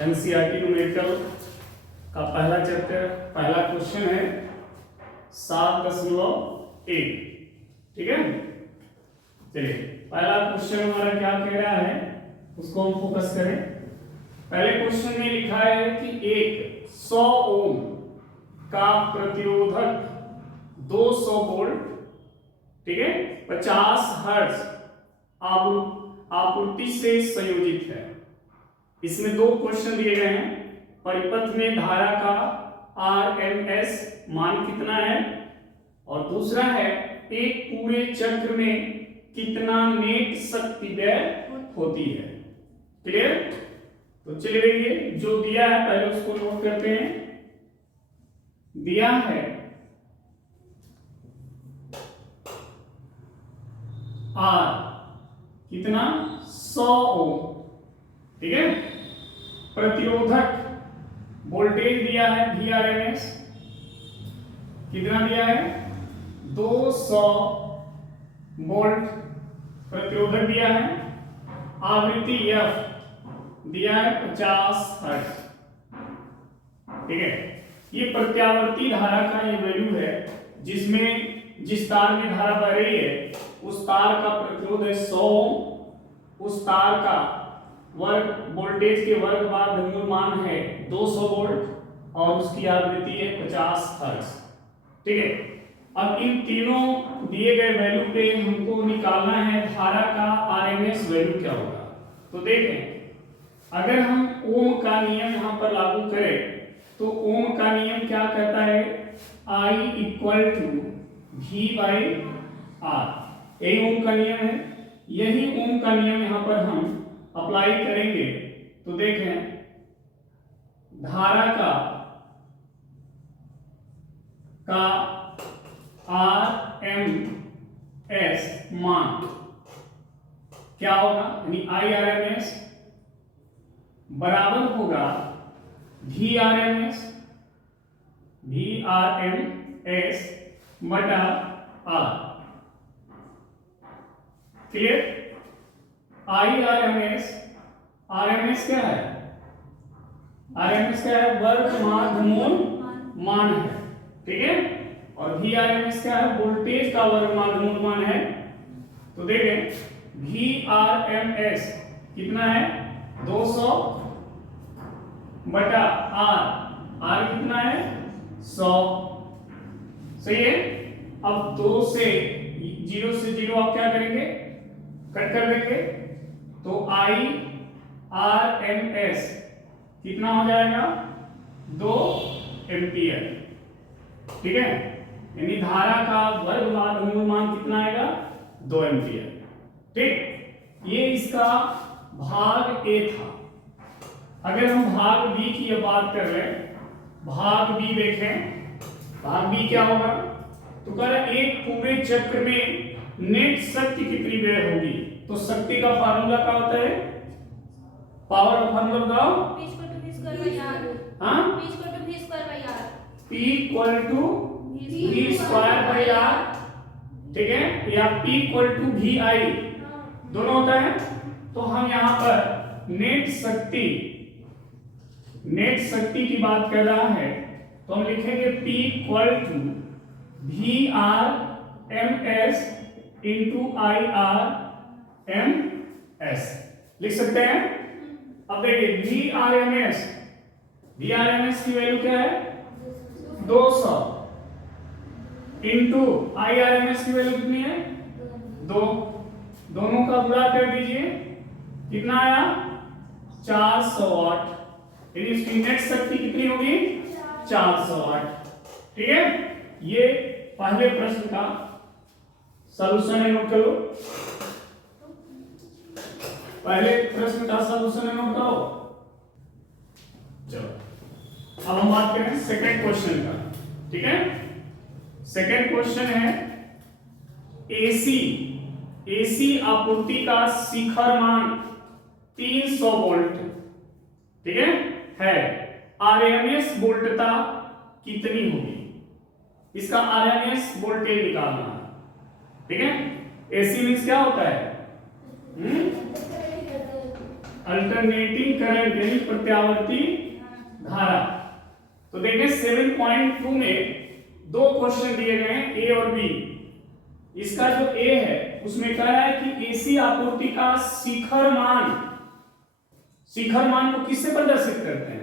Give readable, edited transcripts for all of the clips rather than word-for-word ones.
NCERT numerical का पहला chapter, पहला क्वेश्चन है 7.1। ठीक है, चलिए पहला क्वेश्चन हमारा क्या कह रहा है उसको हम फोकस करें। पहले क्वेश्चन में लिखा है कि एक 100 ओम का प्रतिरोधक 200 वोल्ट, ठीक है, 50 हर्ट्ज आपूर्ति से संयोजित है। इसमें दो क्वेश्चन दिए गए हैं। परिपथ में धारा का आरएमएस मान कितना है, और दूसरा है एक पूरे चक्र में कितना नेट शक्ति व्यय होती है। क्लियर? तो चलिए देखिए, जो दिया है पहले उसको नोट करते हैं। दिया है आर कितना 100 ओम, ठीक है। प्रतिरोधक वोल्टेज दिया है VRMS कितना दिया है 200 वोल्ट प्रतिरोधक दिया है। आवृत्ति F दिया है 50 हर्ट्ज, ठीक है। ये प्रत्यावर्ती धारा का ये वैल्यू है जिसमें जिस तार में धारा बह रही है उस तार का प्रतिरोध है 100, उस तार का वर्ग वोल्टेज के वर्ग बार धनुर मान है 200 वोल्ट और उसकी आवृत्ति है 50 हर्ट्ज, ठीक है। अब इन तीनों दिए गए वैल्यू पे हमको निकालना है धारा का आरएमएस वैल्यू क्या होगा। तो देखें, अगर हम ओम का नियम यहां पर लागू करें तो ओम का नियम क्या कहता है, I equal to V by R, यही ओम का नियम है। यही ओम का नियम यहां पर हम अप्लाई करेंगे तो देखें, धारा का आरएमएस मान क्या होगा, यानी IRMS बराबर होगा VRMS बटा R। क्लियर? RMS क्या है, RMS क्या है, वर्तमान धमोल मान है, ठीक है। और VRMS क्या है, वोल्टेज का वर्तमान धमोल मान है। तो देखें VRMS कितना है 200 बटा R कितना है 100, सही है। अब 2 से 0 आप क्या करेंगे, कट कर देंगे तो IRMS कितना हो जाएगा 2 एम्पियर, ठीक है। यानी धारा का वर्गवार धनुर मान कितना आएगा 2 एम्पियर, ठीक। ये इसका भाग ए था। अगर हम भाग बी की बात कर रहे हैं, भाग बी देखें, भाग बी क्या होगा, तो कह रहा एक पूरे चक्र में नेट शक्ति कितनी व्यय होगी। तो शक्ति का फार्मूला क्या होता है, पावर का फार्मूला बताओ, P equal to V square by R, ठीक है, या P इक्वल टू VI दोनों होता है। तो हम यहां पर नेट शक्ति की बात कर रहा है तो हम लिखेंगे P equal to VRMS into IRMS लिख सकते हैं। अब देखिए VRMS की वैल्यू क्या है 200 इंटू IRMS की वैल्यू कितनी है 2, दोनों का गुणा कर दीजिए, कितना आया 400 वाट, यानी इसकी नेट शक्ति कितनी होगी 400 वाट, ठीक है। ये पहले प्रश्न का सॉल्यूशन है, नोट करो। पहले प्रश्न का सॉल्यूशन है, नोट करो। चलो अब हम बात करें सेकंड क्वेश्चन का, ठीक है। सेकंड क्वेश्चन है एसी आपूर्ति का शिखर मान 300 वोल्ट, ठीक है। आरएमएस वोल्टता कितनी होगी, इसका आरएमएस वोल्टेज निकालना है, ठीक है। एसी मींस क्या होता है, अल्टरनेटिंग करंट यानी प्रत्यावर्ती धारा। तो देखें 7.2 में दो क्वेश्चन दिए गए हैं ए और बी। इसका जो ए है उसमें कह रहा है कि एसी आपूर्ति का शिखर मान को किससे प्रदर्शित करते हैं?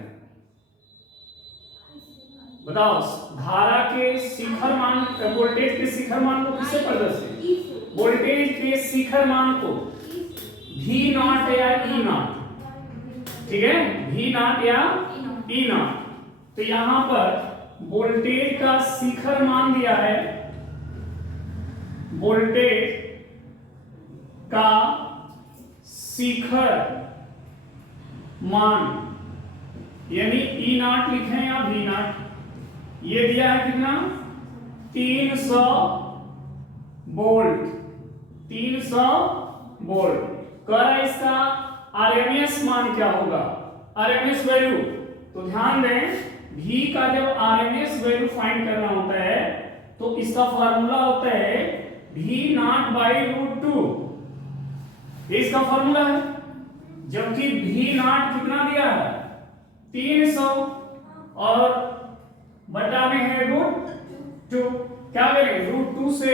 बताओ, धारा के शिखर मान, वोल्टेज के शिखर मान को किससे प्रदर्शित? वोल्टेज के शिखर मान को V नॉट या E नॉट, ठीक है, V नॉट या E नॉट। तो यहां पर वोल्टेज का शिखर मान दिया है, वोल्टेज का शिखर मान यानी E नॉट लिखें या V नॉट, ये दिया है कितना? 300 वोल्ट, 300 वोल्ट। कर इसका आरएमएस मान क्या होगा? RMS value. तो ध्यान दें, V का जब आरएमएस वैल्यू फाइंड करना होता है तो इसका फार्मूला होता है V नॉट बाई रूट 2, ये इसका फार्मूला है। जबकि V नॉट कितना दिया है? 300 और बटा में है रूट 2। क्या करेंगे? रूट 2 से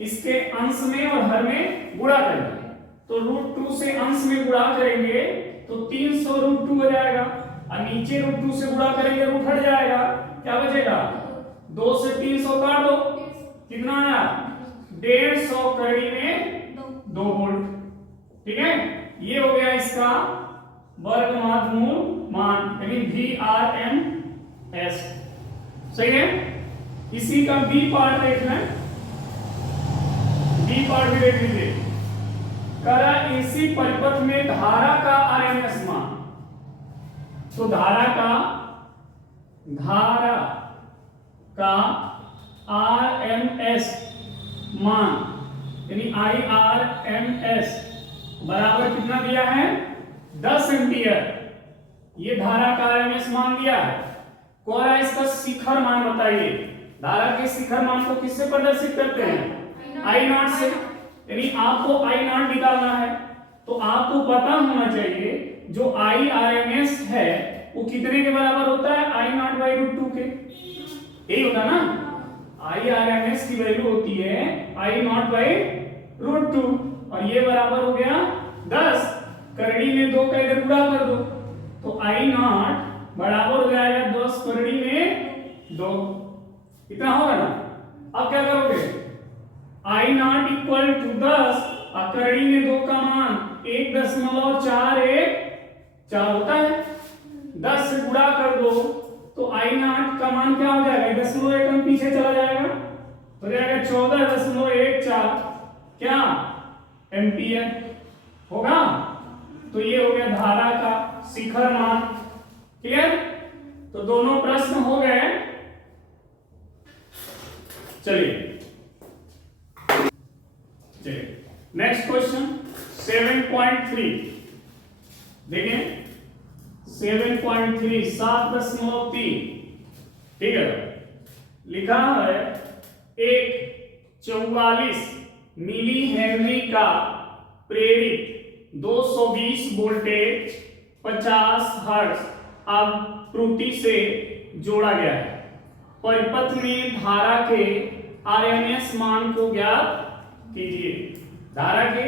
इसके अंश में और हर में गुणा करेंगे। तो रूट 2 से अंश में गुणा करेंगे तो 300 रूट 2 हो जाएगा, और नीचे रूट 2 से गुणा करेंगे रूट हट जाएगा, क्या बचेगा? 2 से 300 काट दो, कितना आया? 150 कड़ी में 2 वोल्ट। ठीक है, ये हो गया इसका वर्गमूल मान यानी VRMS। सही है। इसी का बी पार्ट देख लें, बी पार्ट भी देख लीजिए। करा एसी परिपथ में धारा का आरएमएस मान। तो धारा का आरएमएस मान यानी IRMS बराबर कितना दिया है? 10 एम्पियर। ये धारा का आरएमएस मान दिया है। कोरा इसका शिखर मान बताइए। धारा के शिखर मान को किससे प्रदर्शित करते हैं? I नॉट से। यानी आपको I नॉट निकालना है तो आपको पता होना चाहिए जो IRMS है वो कितने के बराबर होता है? I नॉट बाई रूट 2 के। यही होता ना, IRMS की वैल्यू होती है I नॉट बाई रूट 2 और ये बराबर हो गया 10। करड़ी में 2 का इधर गुणा कर दो तो I नॉट बराबर हो जाएगा 10 करड़ी में 2, इतना होगा ना। अब क्या करोगे? I नॉट इक्वल टू 10 और करड़ी में 2 का मान 1.414 होता है, 10 से गुणा कर दो तो I नॉट का मान क्या हो जाएगा? 1.1 हम पीछे चला जाएगा तो जाएगा 14.14 क्या एम्पियर होगा। तो ये हो गया धारा का शिखर मान। क्लियर? तो दोनों प्रश्न हो गए। चलिए नेक्स्ट क्वेश्चन 7.3 देखें। 7.3 7.3 ठीक है, लिखा है एक 44 मिली हेनरी का प्रेरित 220 वोल्टेज 50 हर्ट्ज आवृत्ति से जोड़ा गया है। परिपथ में धारा के आरएमएस मान को ज्ञात कीजिए। धारा के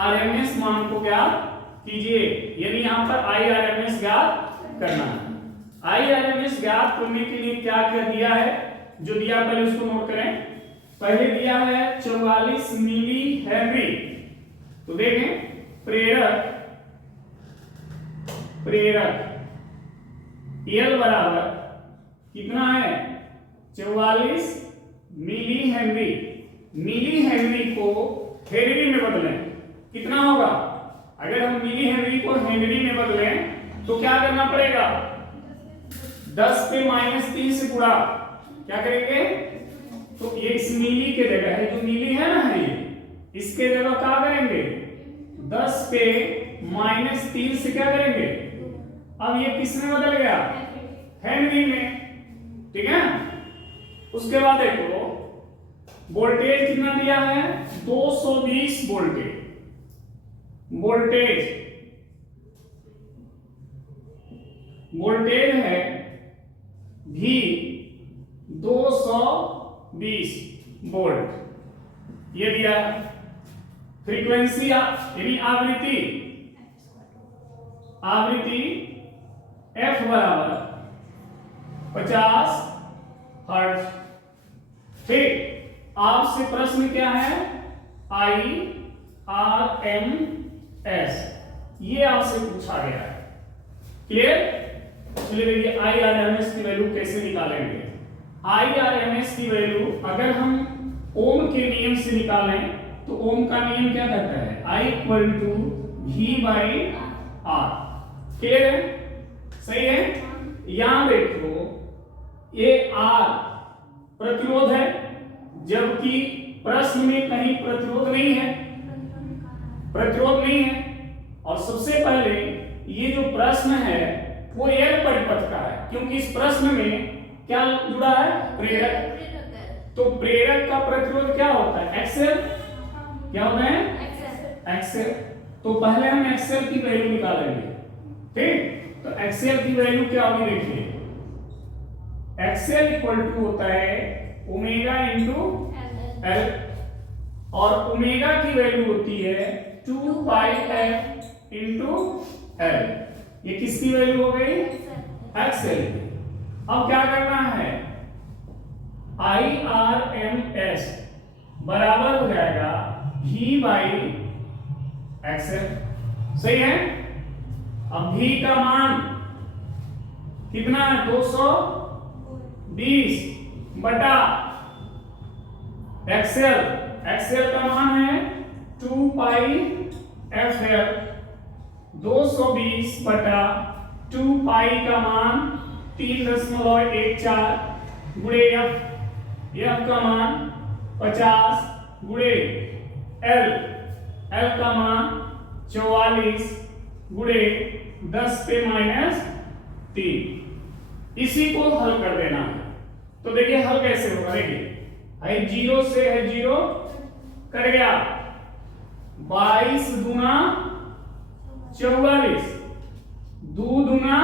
आरएमएस मान को ज्ञात कीजिए, यानी यहां पर IRMS ज्ञात करना है। IRMS ज्ञात करने के लिए क्या क्या दिया है? जो दिया पहले उसको नोट करें। पहले दिया है 44 मिली हेनरी। तो देखें प्रेरक L बराबर कितना है? 44 मिली हेनरी। मिली हेनरी को हेनरी में बदलें, कितना होगा? अगर हम मिली हेनरी को हेनरी में बदलें तो क्या करना पड़ेगा? 10 पे -3 से गुणा। क्या करेंगे? तो ये इस मिली के जगह है, जो मिली है ना है ये, इसके जगह क्या करेंगे? 10 पे -3 से क्या करेंगे? अब ये किस में बदल गया? हेनरी में। ठीक है, उसके बाद देखो वोल्टेज कितना दिया है? 220 वोल्टेज वोल्टेज है V 220 वोल्ट ये दिया। फ्रीक्वेंसी यानी आवृत्ति F बराबर 50 हर्ट्ज। ठीक, आपसे प्रश्न क्या है, IRMS ये आपसे पूछा गया है। क्लियर? चलिए देखिए IRMS की वैल्यू कैसे निकालेंगे। IRMS की वैल्यू अगर हम ओम के नियम से निकालें तो ओम का नियम क्या कहता है, I = V/R। क्लियर है? सही है? यहां देखो ये R प्रतिरोध है, जबकि प्रश्न में कहीं प्रतिरोध नहीं है, और सबसे पहले ये जो प्रश्न है वो L परिपथ का है, क्योंकि इस प्रश्न में क्या जुड़ा है, प्रेरक। तो प्रेरक का प्रतिरोध क्या होता है, XL। क्या होता है, XL। तो पहले हम XL की वैल्यू निकालेंगे। ठीक, तो XL की वैल्यू क्या होगी, देखिए XL = होता है ओमेगा इंटू L, और ओमेगा की वैल्यू होती है 2πf इंटू L। ये किसकी वैल्यू हो गई, XL की। अब क्या करना है, IRMS बराबर हो जाएगा V/XL। सही है? अब V का मान कितना है, 220 बटा XL का मान है 2πfL। 220 बटा 2π का मान 3.14 गुणे F का मान 50 गुणे L का मान 44 गुणे 10⁻³ इसी को हल कर देना है। तो देखिए हल कैसे होगा, देखिए 0 से है 0 कट गया, 22 दूना 44, 2 दूना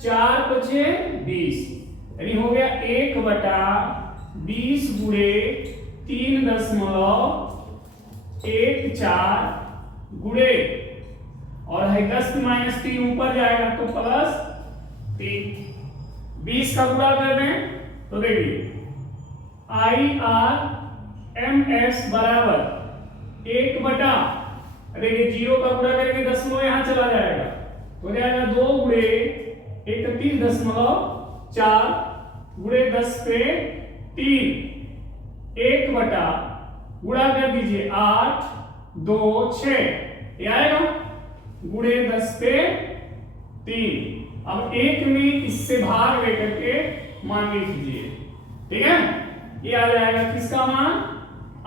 4 बचे 20, यानी हो गया 1/20 गुणे 3.14 गुणे, और है 10⁻³ ऊपर जाएगा तो +3। 20 का गुणा कर दें तो देखिए IRMS बराबर 1/, देखिए 0 का गुणा करेंगे 10 यहां चला जाएगा तो हो जाएगा 2 गुणे 31.4 गुणे 10⁻³ 1/, गुणा कर दीजिए 8 2 6 ये आएगा गुणे 10⁻³ अब एक में इससे भाग लेकर के मान लीजिए। ठीक है, ये आ जाएगा किसका मान,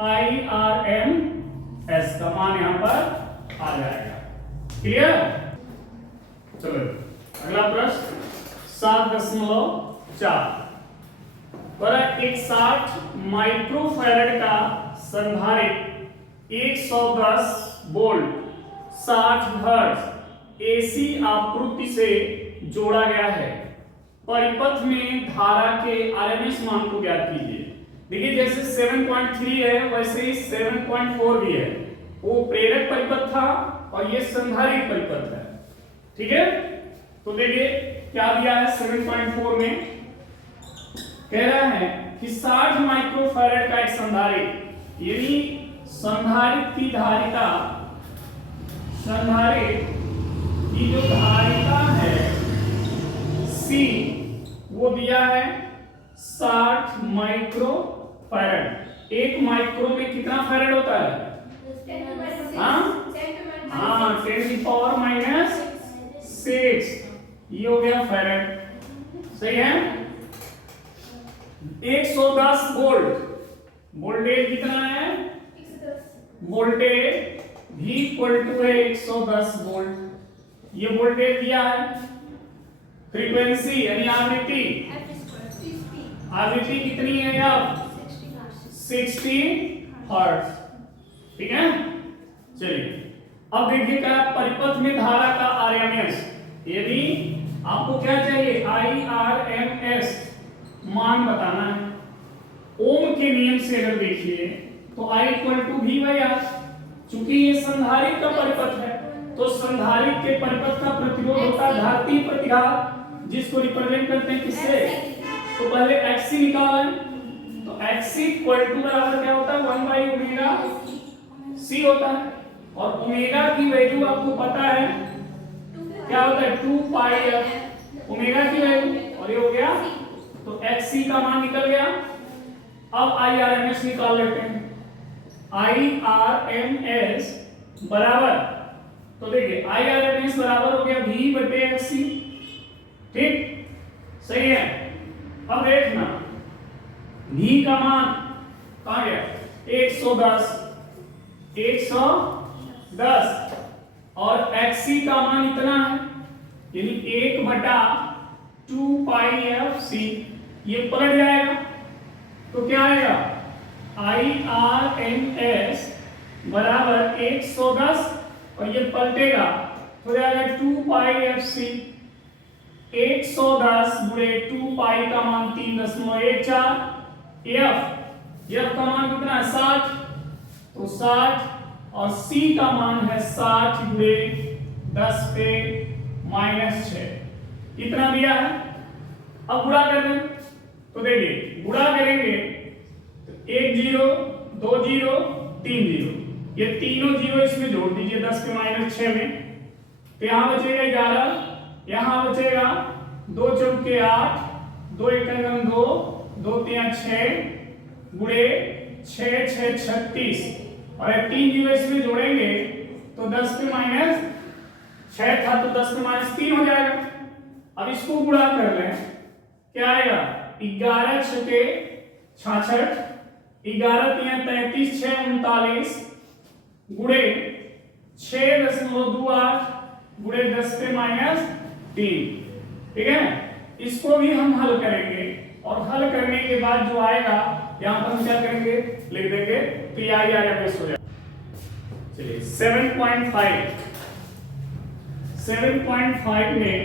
IRMS का मान यहां पर आ जाएगा। क्लियर? चलो अगला प्रश्न 7.4 पर 160 माइक्रोफैरड का संधारित्र 110 वोल्ट 60 हर्ट्ज एसी आपूर्ति से जोड़ा गया है। परिपथ में धारा के आरएमएस मान को ज्ञात कीजिए। देखिए जैसे 7.3 है वैसे ही 7.4 भी है, वो प्रेरक परिपथ था और ये संधारित्र परिपथ है। ठीक है, तो देखिए क्या दिया है 7.4 में, कह रहा है कि 60 माइक्रोफैरड का एक संधारित्र, यानी संधारित्र की धारिता, संधारित्र की जो धारिता है C वो दिया है 60 माइक्रोफैरड। एक माइक्रो में कितना फैरड होता है, 10⁻⁶ ये हो गया फैरड। सही है, 110 वोल्ट, वोल्टेज कितना है, वोल्टेज V = 110 वोल्ट, ये वोल्टेज दिया है। फ्रीक्वेंसी यानी आवृत्ति, आवृत्ति कितनी है अब 60 हर्ट्ज। ठीक है, चलिए अब देखिए क्या परिपथ में धारा का आरएमएस, यदि आपको क्या चाहिए, IRMS मान बताना है। ओम के नियम से अगर देखिए तो I = V/R, चूंकि ये संधारित्र का परिपथ है तो संधारित्र के परिपथ का प्रतिरोध होता है धात्रीय प्रतिघात, जिसको रिप्रेजेंट करते हैं किससे, तो पहले XC निकालें, तो XC बराबर क्या होता है 1/ωc होता है, और ओमेगा की वैल्यू आपको पता है क्या होता है 2πf ओमेगा की वैल्यू, और ये हो गया तो XC का मान निकल गया। अब IRMS निकाल लेते हैं। IRMS बराबर, तो देखिए IRMS बराबर हो गया V/XC, ठीक, सही है। अब देखना V का मान कहां गया 110 और XC का मान इतना है, यानी 1/2πfc, ये पलट जाएगा तो क्या आएगा IRMS बराबर 110 और ये पलटेगा तो जाएगा 2πfc, 110 गुणे 2π का मान 3.14, f का मान कितना है 60, तो 60 और c का मान है 60 गुणे 10⁻⁶, इतना दिया है। अब गुणा कर दें तो देखिए गुणा करेंगे तो 1 0 2 0 3 0, ये तीनों जीरो इसमें जोड़ दीजिए 10⁻⁶ में, तो यहाँ बचेगा 11, यहाँ बचेगा 2 चौके 8, 2 एकम 2, 2 3 6 गुणे 6 6 36, और ये 3 जीरो इसमें जोड़ेंगे तो 10⁻⁶ था तो 10⁻³ हो जाएगा। अब इसको गुणा कर लें, क्या आएगा 11 छके 66, 11 3 33, 6 39 गुणे 6.28 गुणे 10⁻3, ठीक है। इसको भी हम हल करेंगे और हल करने के बाद जो आएगा यहाँ पर हम क्या करेंगे लिख देंगे, तो ये IRMS हो जाएगा। चलिए 7.5 में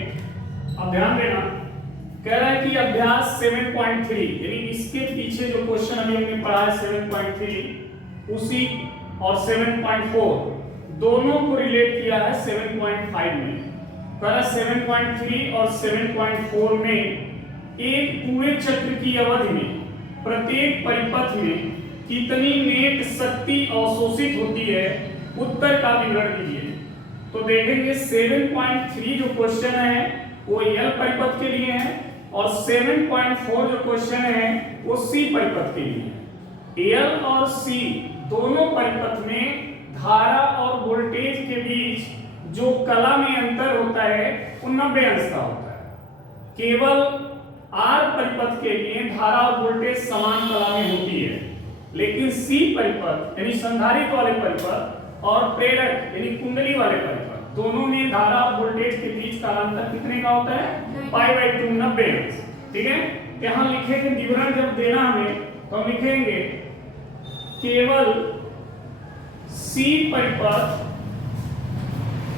अब ध्यान देना, कह रहा है कि अभ्यास 7.3, यानी इसके पीछे जो क्वेश्चन अभी हमने पढ़ा है 7.3 उसी, और 7.4 दोनों को रिलेट किया है 7.5 में। कह रहा 7.3 और 7.4 में एक पूरे चक्र की अवधि में प्रत्येक परिपथ में कितनी नेट शक्ति अवशोषित होती है, उत्तर का विवरण दीजिए। तो देखेंगे 7.3 जो क्वेश्चन है वो L परिपथ के लिए है, और 7.4 जो क्वेश्चन है वो C परिपथ के लिए है। L और C दोनों परिपथ में धारा और वोल्टेज के बीच जो कला में अंतर होता है वो 90 अंश का होता है। केवल R परिपथ के लिए धारा और वोल्टेज समान कला में होती है, लेकिन C परिपथ यानी संधारित्र वाले परिपथ और प्रेरक यानी कुंडली वाले परिपथ दोनों में धारा और वोल्टेज के बीच का अंतर कितने का होता है π/2 90 अंश, ठीक है। यहाँ लिखेंगे विवरण जब देना हमें तो हम लिखेंगे केवल C परिपथ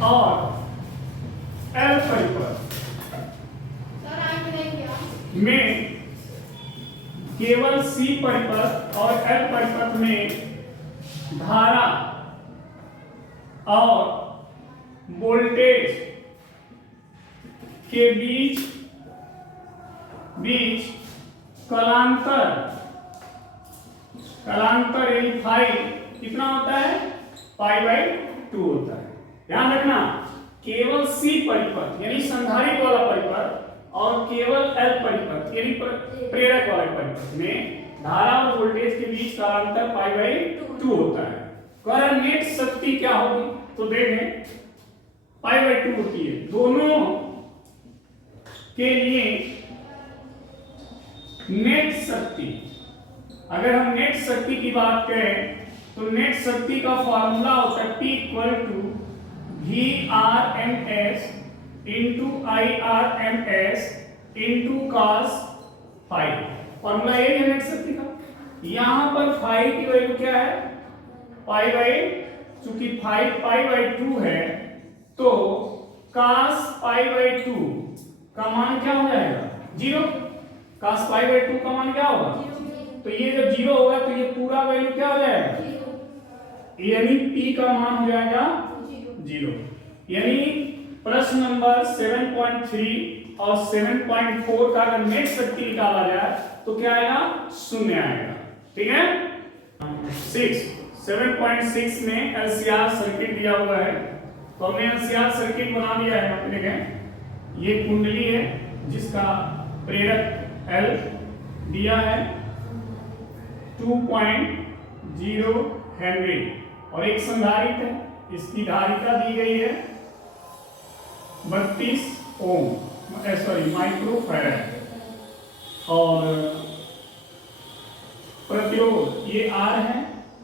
और L परिपथ में, केवल C परिपथ और L परिपथ में धारा और वोल्टेज के बीच कलांतर यानी फाई कितना होता है π/2 होता है। ध्यान रखना केवल C परिपथ यानी संधारित्र वाला परिपथ और केवल L परिपथ यानी प्रेरक वाले परिपथ में धारा और वोल्टेज के बीच का अंतर π/2 होता है। कारण नेट शक्ति क्या होगी तो देखें π/2 होती है। दोनों के लिए नेट शक्ति, अगर हम नेट शक्ति की बात करें तो नेट शक्ति का फॉर्मूला होता है P = VRMS × IRMS × cos phi। Formula ये है नेट शक्ति का। यहां पर phi की वैल्यू क्या है चूंकि phi π/2 है तो cos π/2 का मान क्या हो जाएगा 0, cos पाई बाई 2 का मान क्या होगा, तो ये जब 0 होगा तो ये पूरा वैल्यू क्या हो जाएगा, यानी p का मान हो जाएगा 0। यानी प्रश्न नंबर 7.3 और 7.4 का अगर नेट शक्ति निकाला जाए तो क्या आएगा, 0 आएगा। ठीक है। 7.6 में एलसीआर सर्किट दिया हुआ है, तो हमने एलसीआर सर्किट बना दिया है। आप देखें ये कुंडली है जिसका प्रेरक L दिया है 2.0 हेनरी और एक संधारित्र है, इसकी धारिता दी गई है 32 ओम माइक्रो फैराड और प्रतिरोध ये R है,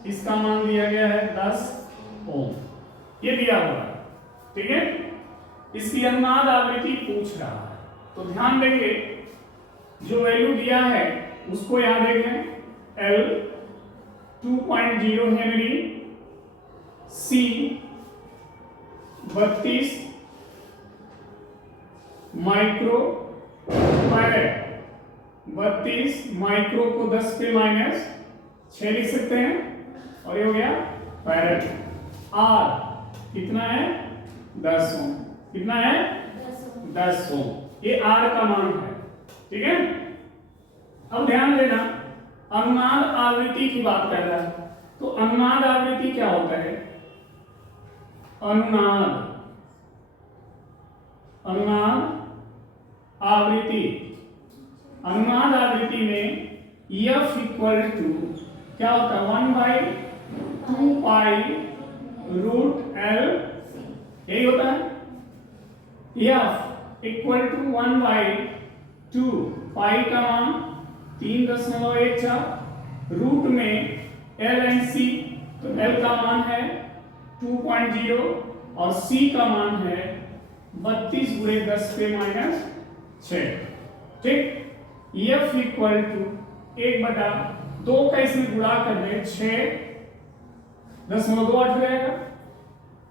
इसका मान दिया गया है 10 ओम, ये दिया हुआ है। ठीक है। इसकी अनुनाद आवृत्ति पूछ रहा है, तो ध्यान देंगे जो वैल्यू दिया है उसको यहां देखें, L 2.0 Henry, C 32 micro farad, 32 micro को 10 पे माइनस 6 लिख सकते हैं और ये हो गया फैराड। R कितना है 10 ओम, कितना है 10 ओम, ये R का मान है। ठीक है। अब ध्यान देना अनुनाद आवृत्ति की बात कर रहा है, तो अनुनाद आवृत्ति क्या होता है, अनुनाद आवृत्ति, अनुनाद आवृत्ति में F इक्वल टू क्या होता है 1/2 पाई रूट L, यही होता है। F इक्वल टू 1/2 पाई का मान 3.14, रूट में L एंड C, तो L का मान है 2.0 और C का मान है 32 गुणे 10 पे माइनस 6। ठीक। F इक्वल टू 1/2 का इसमें गुणा कर दे 6.28 हो जाएगा।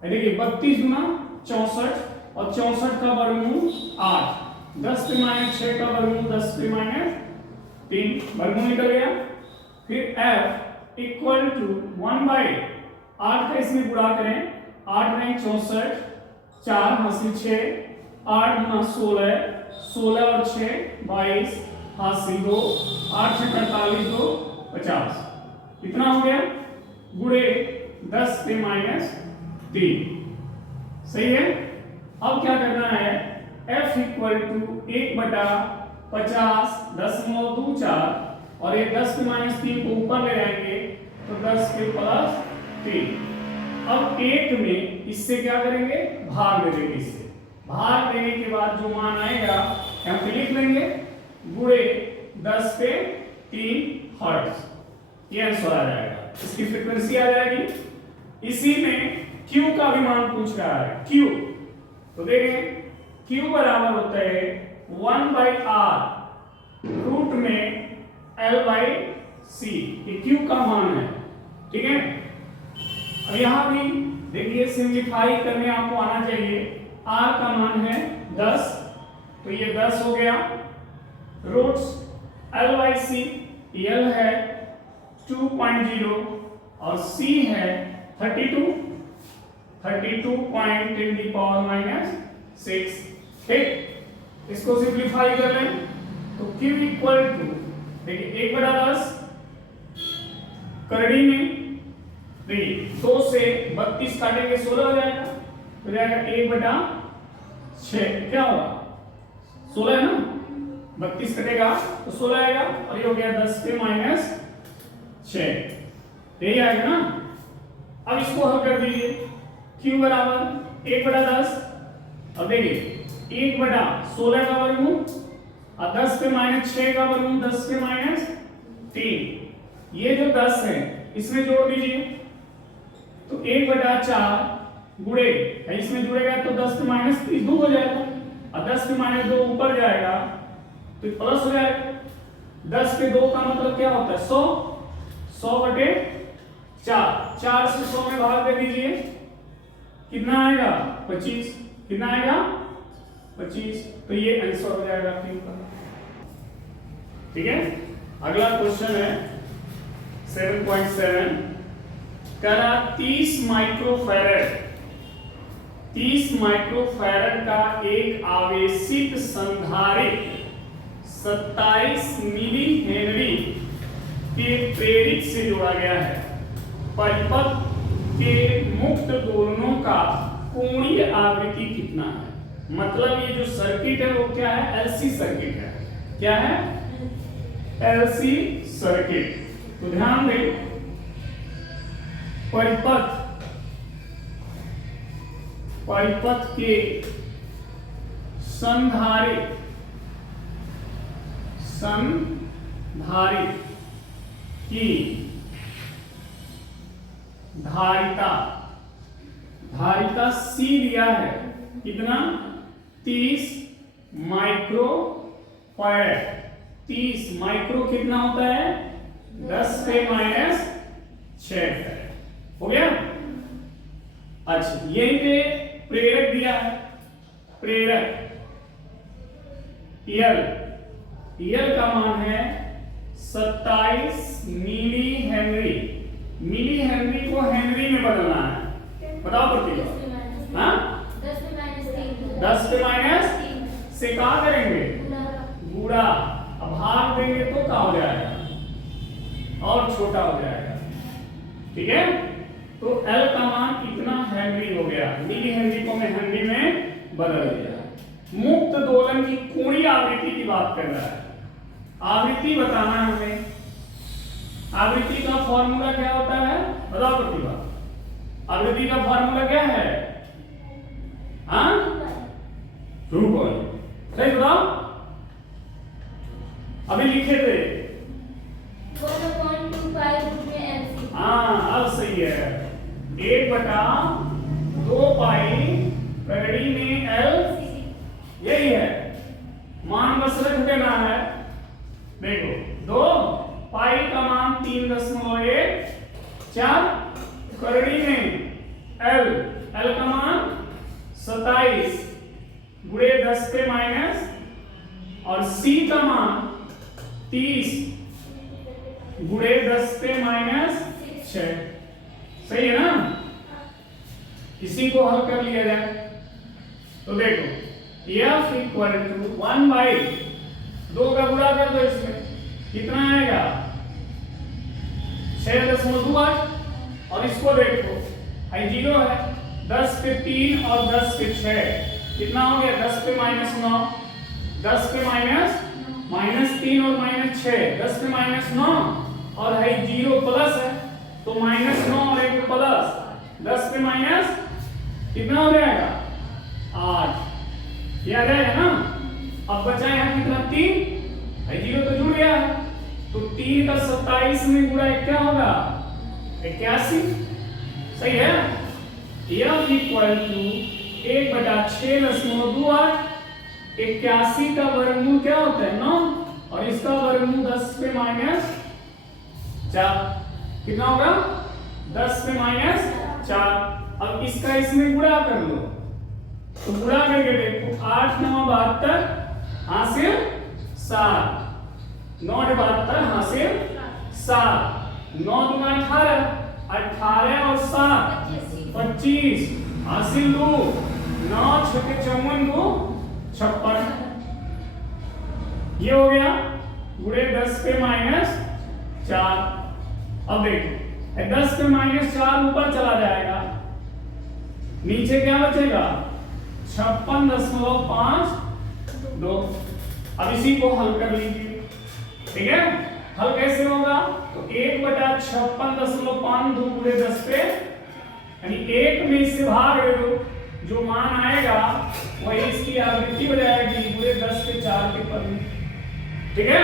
देखिए 32 गुना 64 और 64 का वर्गमूल 8, 10 पे माइनस 6 का वर्गमूल 10 पे माइनस 3, वर्गमूल निकल गया। फिर F इक्वल टू 1/8 का इसमें गुणा करें, 8 नहीं 64, 4 हासिल 6, 8 गुना 16, 16 और 6 22 हासिल 2, 8 से 48 2 50, कितना हो गया गुणे 10 पे माइनस 3। सही है। अब क्या करना है, F इक्वल टू 1/50.24 और ये 10 पे माइनस 3 को ऊपर ले जाएंगे तो 10 पे प्लस 3। अब 1 में इससे क्या करेंगे, भाग दे देंगे, इससे भाग देने के बाद जो मान आएगा हम लिख लेंगे गुणे 10 पे 3 हर्ट्ज, ये आंसर आ जाएगा, इसकी फ्रीक्वेंसी आ जाएगी। इसी में Q का भी मान पूछ रहा है, Q तो देखें Q बराबर होता है 1/r रूट में L/c, ये Q का मान है। ठीक है। अब यहां भी देखिए सिंप्लीफाई करने आपको आना चाहिए, R का मान है 10, तो ये 10 हो गया, रूट्स L/c, L है 2.0 और C है 32 32.10 की पावर माइनस 6। ठीक। इसको सिंप्लीफाई कर लें तो Q इक्वल टू देखिए 1/10 करड़ी में देखिए 2 से 32 काटेंगे 16 हो जाएगा, तो जाएगा 1/6, क्या होगा 16 है ना, 32 कटेगा तो 16 आएगा और ये हो गया 10 पे माइनस 6, यही आएगा ना। अब इसको हल कर दीजिए, Q बराबर 1/10, अब देखिए 1/16 का वर्गमूल और 10 पे माइनस 6 का वर्गमूल 10 पे माइनस 3, ये जो 10 है इसमें जोड़ दीजिए तो 1/4 गुणे इसमें जुड़ेगा तो 10 पे माइनस 3 2 हो जाएगा और 10 पे माइनस 2 ऊपर जाएगा तो प्लस हो जाएगा। 10 पे 2 का मतलब क्या होता है 100, 100/4, 4 से 100 में भाग दे दीजिए, कितना आएगा 25, कितना आएगा 25। तो ये आंसर हो जाएगा 3 का। ठीक है, अगला क्वेश्चन है 7.7। करा 30 माइक्रोफैरड 30 माइक्रोफैरड का एक आवेशित संधारित्र 27 मिली हेनरी के प्रेरित से जोड़ा गया है। परिपथ के मुक्त दोलनों का कोणीय आवृत्ति कितना है? मतलब ये जो सर्किट है वो क्या है? एलसी सर्किट है। क्या है? LC circuit. तो ध्यान दें, परिपथ के संधारित्र की धारिता C दिया है कितना? 30 माइक्रोफैरड। 30 माइक्रो कितना होता है? 10 पे माइनस 6 हो गया। अच्छा, यही पे प्रेरक दिया है। प्रेरक यल का मान है 27 मिली हेनरी। मिली हेनरी को हेनरी में बदलना है। बताओ प्रतिभा। हाँ, 10 पे माइनस से क्या करेंगे? गुणा। अब भाग देंगे तो क्या हो जाएगा? और छोटा हो जाएगा। ठीक है, तो L का मान इतना हेनरी हो गया। मिली हेनरी को मैं हेनरी में बदल दिया। मुक्त दोलन की कोणीय आवृत्ति की बात कर रहा है। आवृत्ति बताना है हमें। आवृत्ति का फॉर्मूला क्या होता है? बताओ प्रतिभा। आवृत्ति का फॉर्मूला क्या है? हाँ, 2 सही बताओ। अभी लिखे थे। 1/2 हाँ, अब सही है। 1/2 पाई प्रगड़ी में L, यही है। मान बस रख देना है। देखो, 2 पाई का मान 3.14, करड़ी में L का मान 27 गुणे 10 पे माइनस, और C का मान 30 गुणे 10 पे माइनस 6। सही है ना? इसी को हल कर लिया जाए तो देखो, F इक्वल टू 1/2 का गुणा कर दो इसमें, कितना आएगा? 6.28। और इसको देखो, आई 0 है, 10 पे 3 और 10 पे 6 कितना हो गया? 10 पे माइनस 9, 10 पे माइनस -3 और -6, 10 पे -9 और है 0 प्लस है तो -9 और 1 प्लस 10 पे माइनस कितना हो जाएगा? 8। ये आ जाएगा ना? अब बचा यहाँ कितना? 3 है, 0 तो जुड़ गया है तो 3 का 27 में गुणा क्या होगा? 81। सही है। F equal to 1/6.28। 81 का वर्गमूल क्या होता है? 9, और इसका वर्गमूल 10 पे माइनस 4 कितना होगा? 10 पे माइनस 4। अब इसका इसमें गुणा कर लो तो गुणा करके देखो, 8 9 72 हासिल 7, 9 72 हासिल 7, 9 दूना 18, 18 और 7 25 हासिल 2, 9 छक्के 54 2 56। ये हो गया गुणे 10 पे माइनस 4। अब देखो, 10 पे माइनस 4 ऊपर चला जाएगा, नीचे क्या बचेगा? 56.52। अब इसी को हल कर लीजिए। ठीक है, हल कैसे होगा? तो 1/56.52 गुणे 10 पे, यानी 1 में इससे भाग दे दो, जो मान आएगा वही इसकी आवृत्ति हो जाएगी गुणे 10 पे 4 के पद में। ठीक है।